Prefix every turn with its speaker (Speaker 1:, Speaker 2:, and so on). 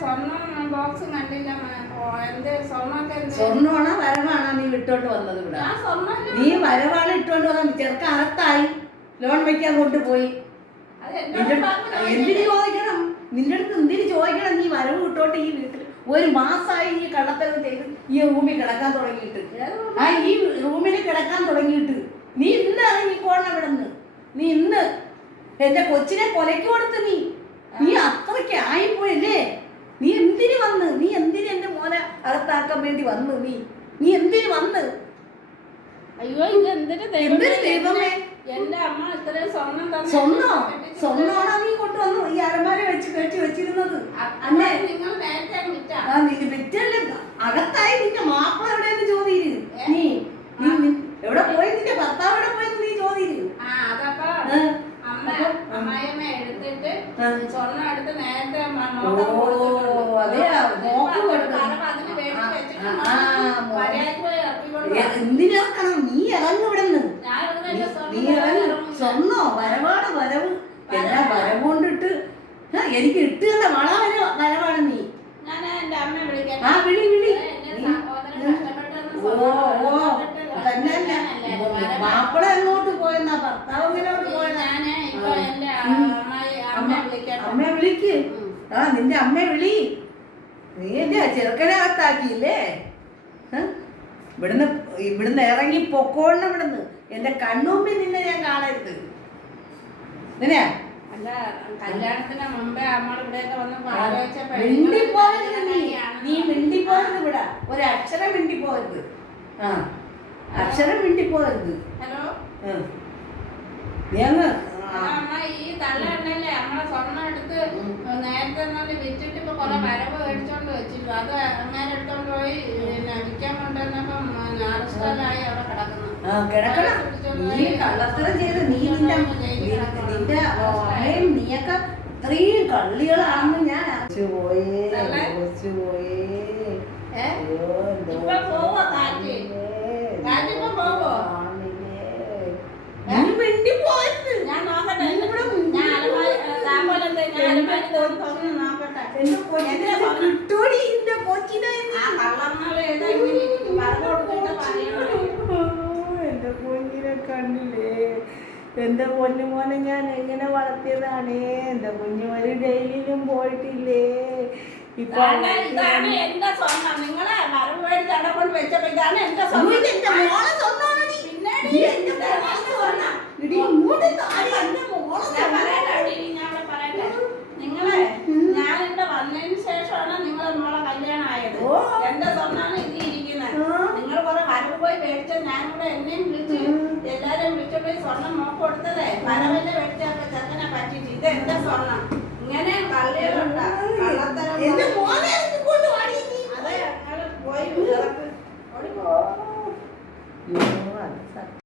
Speaker 1: സ്വർണം ബോക്സ് കണ്ടില്ല സ്വർണമൊക്കെ
Speaker 2: സ്വർണമാണോ വരവാണോ നീ വിട്ടോണ്ട് വന്നത് ഇവിടെ?
Speaker 1: ആ സ്വർണം
Speaker 2: നീ വരവാണ് ഇട്ടോണ്ട് വന്നത്. ചെറുക്ക അകത്തായി. ലോൺ വയ്ക്കാൻ കൊണ്ടുപോയി എന്തിനു ചോദിക്കണം? നിന്റെ അടുത്ത് എന്തിനു ചോദിക്കണം? നീ വരവ് വിട്ടോട്ട് ഈ വീട്ടിൽ ഒരു മാസമായി ഈ കള്ളത്തരം ചെയ്ത് ഈ റൂമിൽ കിടക്കാൻ തുടങ്ങിയിട്ട്. ആ ഈ റൂമിൽ കിടക്കാൻ തുടങ്ങിയിട്ട്. നീ ഇന്ന് ഇറങ്ങിക്കോണം ഇവിടെ നിന്ന്. നീ ഇന്ന് എന്റെ കൊച്ചിനെ കൊലയ്ക്ക് കൊടുത്ത് നീ. നീ അത്രയ്ക്ക് ആയിപ്പോയല്ലേ? നീ എന്തിനു വന്ന്? നീ എന്തിനു എന്റെ മോനെ അകത്താക്കാൻ വേണ്ടി വന്നു നീ? നീ എന്തിനു വന്ന്?
Speaker 1: അയ്യോ ഇത് എന്തൊരു
Speaker 2: എന്തൊരു ദൈവമേ?
Speaker 1: എന്റെ അമ്മ ഇത്രയും സ്വർണം
Speaker 2: സ്വന്നോ സ്വന്നമാണോ നീ കൊണ്ടുവന്നു ഈ അലമാര വെച്ച് കെട്ടി വെച്ചിരുന്നത്.
Speaker 1: അമ്മ നിങ്ങൾ നേരത്തെ
Speaker 2: ആ നീ വിറ്റല്ലേ? അകത്തായി നിന്റെ മാപ്പിള എവിടെയെന്ന് ചോദിയിരു. നീ നീ എവിടെ പോയി? നിന്റെ ഭർത്താവ് എവിടെ പോയി നീ ചോദിയിരു.
Speaker 1: ആ അതപ്പോ. അമ്മ അമ്മായിയമ്മ എടുത്തിട്ട്. സ്വർണം എടുത്ത് നേരത്തെ മ-
Speaker 2: ഓ,
Speaker 1: മോൾക്ക് കൊടുത്തിട്ടുണ്ട്.
Speaker 2: അതെയാ,
Speaker 1: ഇപ്പൊ
Speaker 2: മോക്ക്
Speaker 1: അതൊരു
Speaker 2: കൊടുത്തു.
Speaker 1: കറവ് അതിന് വേണ്ടി
Speaker 2: ആ,
Speaker 1: വെച്ചിട്ട്
Speaker 2: ആ, ആ, മോ-
Speaker 1: വരയായിട്ട് പോയി ഇറക്കിക്കൊണ്ട് വാ.
Speaker 2: എന്തിനിറക്കണം നീ ഇറങ്ങി ഇവിടെ നീ സ്വർണം ഇറങ്ങി. സ്വന്നോ വരവാണ് വരവ്. എല്ലാ വരവ് കൊണ്ടിട്ട് എനിക്ക് ഇട്ട് തന്ന വള വര വരവാണ് നീ. ആ വിളി വിളി. ഓ
Speaker 1: സ്വർണം
Speaker 2: ഓ തന്നെയല്ല മാപ്പിള എങ്ങോട്ട് പോയെന്നാ? ഭർത്താവ് എങ്ങോട്ട് പോയെന്നാ?
Speaker 1: അമ്മയെ
Speaker 2: വിളിക്ക്. ആ നിന്റെ അമ്മയെ വിളി. നീ എന്റെ ചെറുക്കനെ അകത്താക്കിയില്ലേ ഇവിടുന്ന് ഇവിടുന്ന് ഇറങ്ങി പൊക്കോണം ഇവിടുന്ന്. എന്റെ കണ്ണുമ്പിൽ നിന്നെ ഞാൻ കാണരുത്. നിന്നെ?
Speaker 1: അല്ല കല്യാണത്തിന് മുമ്പേ നമ്മൾ ഇവിടെയൊക്കെ വന്ന് ആലോചിച്ച
Speaker 2: മിണ്ടി പോകരുത് നീ. ഇവിടെ ഒരു അക്ഷരം മിണ്ടി പോകരുത് ആ അക്ഷരം
Speaker 1: ഹലോ.
Speaker 2: നീ അങ്ങ്
Speaker 1: അമ്മ ഈ തള്ള എണ്ണല്ലേ നമ്മളെ സ്വർണം എടുത്ത് നേരത്തെ തന്നെ വിറ്റിട്ട് ഇപ്പൊ കൊറേ വരവ് മേടിച്ചോണ്ട് വെച്ചിരുന്നു. അത് അങ്ങനെ എടുത്തോണ്ട് പോയി പിന്നെ വിൽക്കാൻ കൊണ്ടുവന്നപ്പം അറസ്റ്റാലായി അവിടെ കിടക്കുന്നു.
Speaker 2: കിടക്കണം. നീ കള്ളത്തരം ചെയ്ത് നീ നിന്റെ നിന്റെ അമ്മയും നീയൊക്കെ ഇത്രയും കള്ളികളാണെന്ന് ഞാൻ പോയേ പോയേ? അയ്യോ, എന്തോ
Speaker 1: ഇപ്പൊ പോവോ കാറ്റ്? കാറ്റ് ഇപ്പൊ പോവോ?
Speaker 2: കാണില്ലേ? നീ മിണ്ടി പോയത്
Speaker 1: ഞാൻ നോക്കട്ടെ ഞാൻ അലമാരി താക്കോലം ഞാൻ അലമാരി തുറന്ന് തുറന്ന് നോക്കട്ടെ
Speaker 2: എന്റെ കൊച്ചിനെ കിട്ടോടി എന്റെ കൊച്ചിനെ
Speaker 1: ആ കള്ളന്മാര് ഏതെങ്കിലും ഇരിക്കും. പറഞ്ഞു കൊടുത്തിട്ട് പറയണം
Speaker 2: എന്റെ കുഞ്ഞിനെ കണ്ടില്ലേ? എന്റെ പൊന്നു മോനെ ഞാൻ എങ്ങനെ വളർത്തിയതാണ്? എന്റെ കുഞ്ഞു ഒരു ഡെയിലിയിലും പോയിട്ടില്ലേ? ഇപ്പൊ
Speaker 1: എന്റെ സ്വന്തം. നിങ്ങളെ മരം മേടിച്ച് അവിടെ കൊണ്ട് വെച്ചപ്പോ ഇതാണ് എന്റെ
Speaker 2: അയ്യോ,
Speaker 1: സ്വർണം
Speaker 2: ഇത് എന്റെ മോളെ സ്വന്തമാണെടി.
Speaker 1: പിന്നെടി,
Speaker 2: നീ എന്റെ മോളെ സ്വന്തം. എടി, ഇങ്ങോട്ട് താടി, എന്റെ മോളെ
Speaker 1: ഞാൻ
Speaker 2: സ്വന്തം.
Speaker 1: പറയട്ടെ അവിടെ ഇരി, ഞാൻ ഇവിടെ പറയട്ടെ നിങ്ങളെ ഞാൻ ഇവിടെ വന്നതിന് ശേഷമാണ് നിങ്ങളെ മോളെ കല്യാണം ആയത്
Speaker 2: ഓ.
Speaker 1: എന്റെ സ്വർണാണ് ഇത് ഇരിക്കുന്നത്
Speaker 2: ആ.
Speaker 1: നിങ്ങൾ കുറെ വരവ് പോയി മേടിച്ച ഞാൻ ഇവിടെ എന്നെയും വിളിച്ച് എല്ലാരെയും വിളിച്ചോണ്ട് പോയി സ്വർണം മോക്ക് കൊടുത്തതേ. വരവല്ലേ മേടിച്ച ചെറുക്കനെ പറ്റിട്ട് ഇത് എന്താ സ്വർണം? ഇങ്ങനെ കള്ളികളുണ്ടാ. കള്ളത്തരം